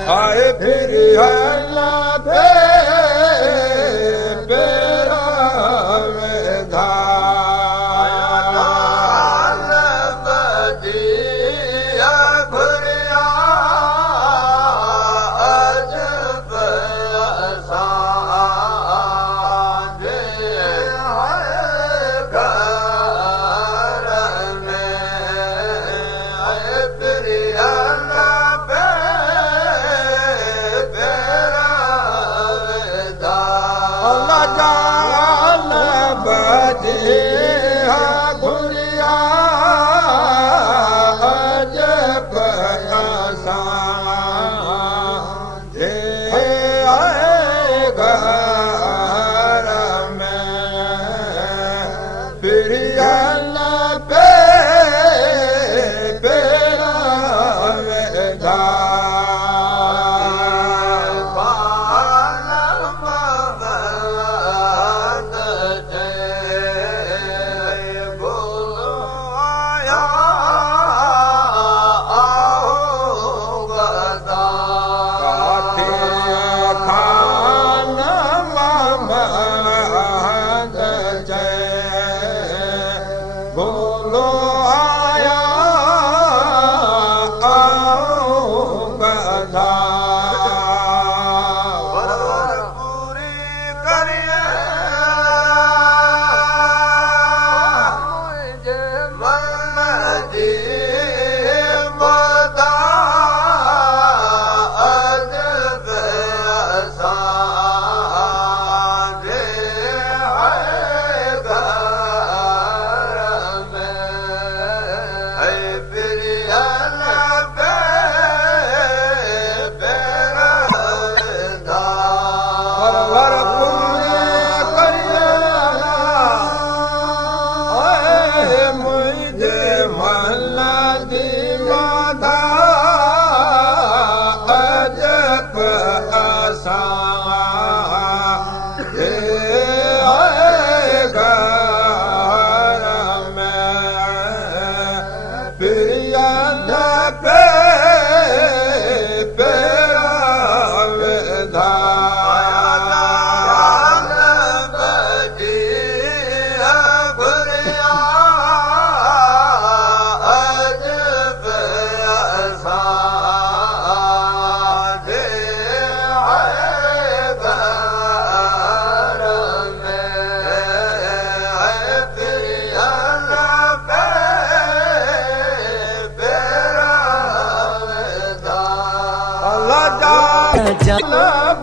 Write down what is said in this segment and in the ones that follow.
आए फिर अल्लाह पे बेरा में धाल बदिया भरिया अजब असांजे घर में आए फिर अल्लाह पे जान बदिया भरिया अजब असांजे घर में फिर अल्लाह पे बेरा में बोलो आया गधा पूरी करिए मुझे बता अजब असांजे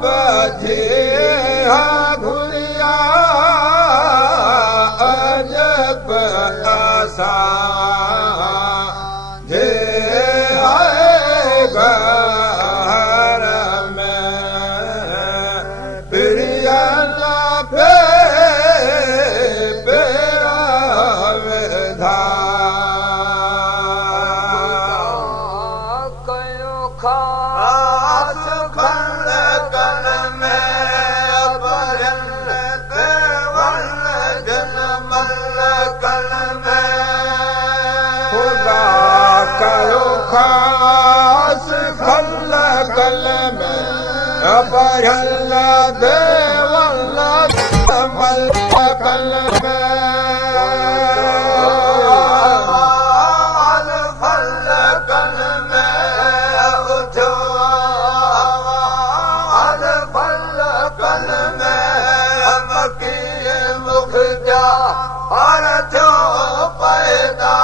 बजिया भरिया अजब असांजे घर में फिर अल्लाह पे बेरा में कयो खास खलकन में खुदा कयो खास खलकल में भरल देवल मलकल में खलकल में उठो खलकल में मकी मुखजा हर जो पैदा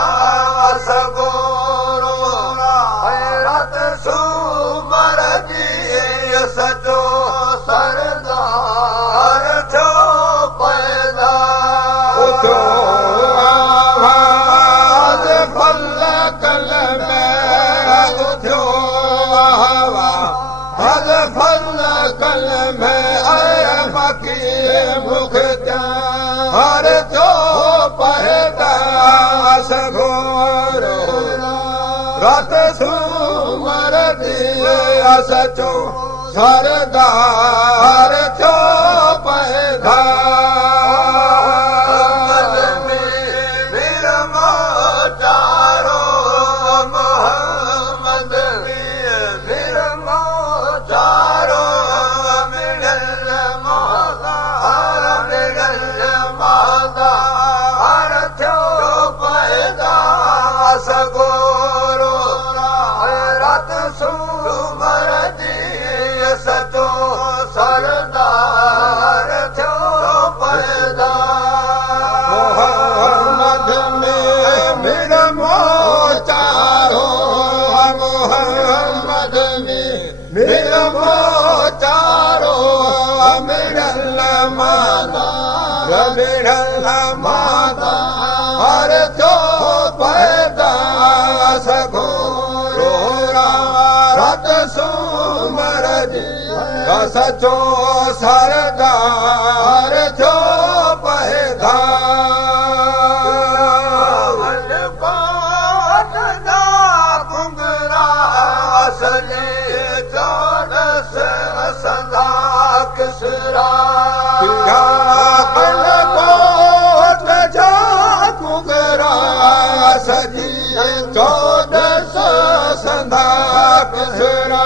सगोरो हैरत सुमर जी सचो सरदार जो पैदा उठो आवाज फलकल में उठो आवाज फलकल में मकी मुखजा हर जो पैदा सगोरो रात सुमर दिए सचो सरदार जो पैदा मोहम्मद मिलमो चारो मिलल माता मिलल माता हर जो पैदा सगो रोरा रत सुमर जी सचो सरदार जो पैदा किसरा कोट जा कुगरा सजी 14 संधा किसरा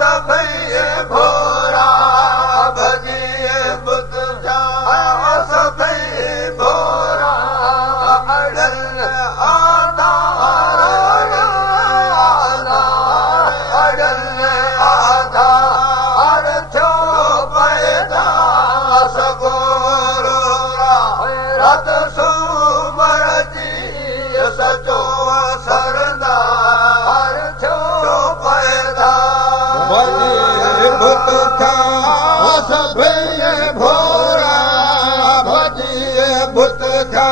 सभई भोरा भजिए बुत जा सभई भोरा अड़ल आधार रत सुमर जी सचो सरदार थियो पैदा भुत था सभई भोरा भजिए भुत था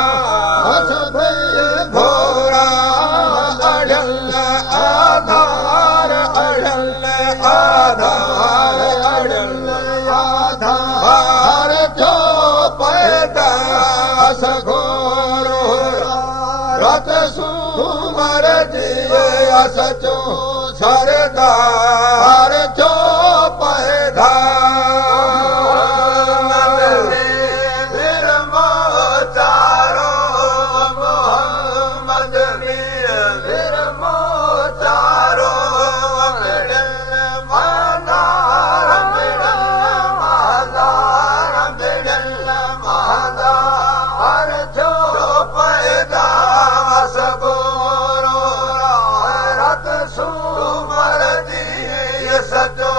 सभई भोरा अड़ल आधार अड़ल आधार अड़ल आधार थियो पैदा सगोरो रत सुमर जी सचो सरदार जो पैदा चारो मोहम्मद चारो सुमर जी सचो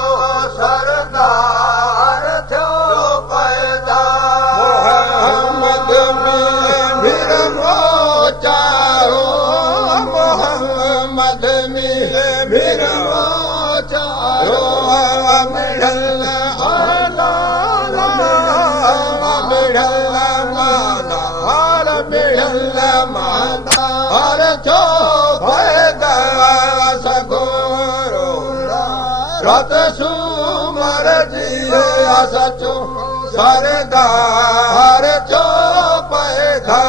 सरदार थियो पैदा मोहम्मद मिरमो चारो मोहम्मद मिरमो चारो मिढ़ल आला मिढ़ल माला मिढ़ल माता हर जो पैदा सगोरो रत सुमर जी सचो सरदार जो पैदा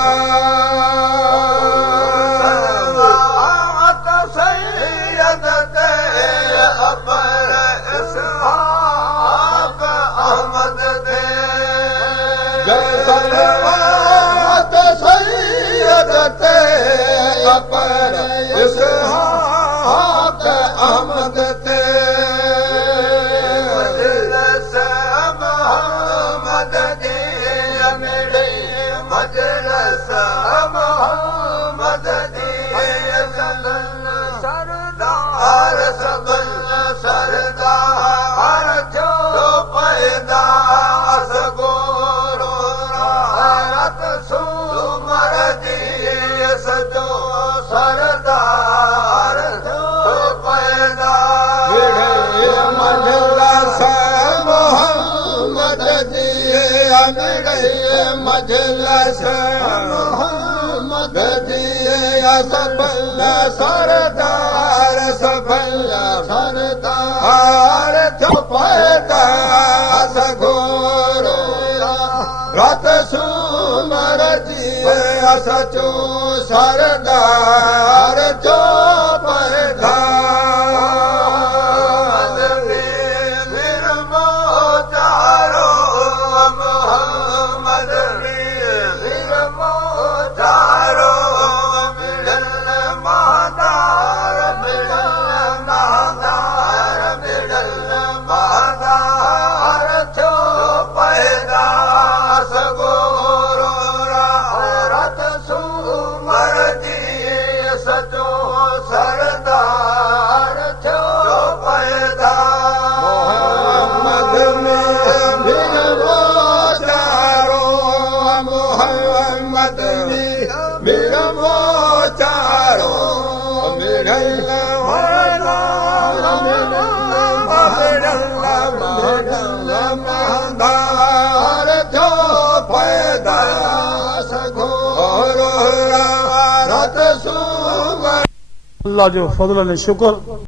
सैयद ते अबर इसहाक अहमद दे सलवात सैयद ते अबर इसहाक अहमद ते मजलिस मोहम्मद जी मेरे मजलिस मोहम्मद जी सरदार सबल सरदार जो पैदा सगोरो रत सुमर जी सचो सरदार जो पैदा मजलिस मोहम्मद जी मजलिस मोहम्मद जी सबल सरदार सबल सरदार जो पैदा सगोरो रत सुमर जी सचो सरदार जो पैदा चारो मोहम्मद चारो मिलल मादार मिलल मादार थियो पैदा सगोरो रत सुमर जी सचो अल्लाह जो फज़ल ऐं शुक्र।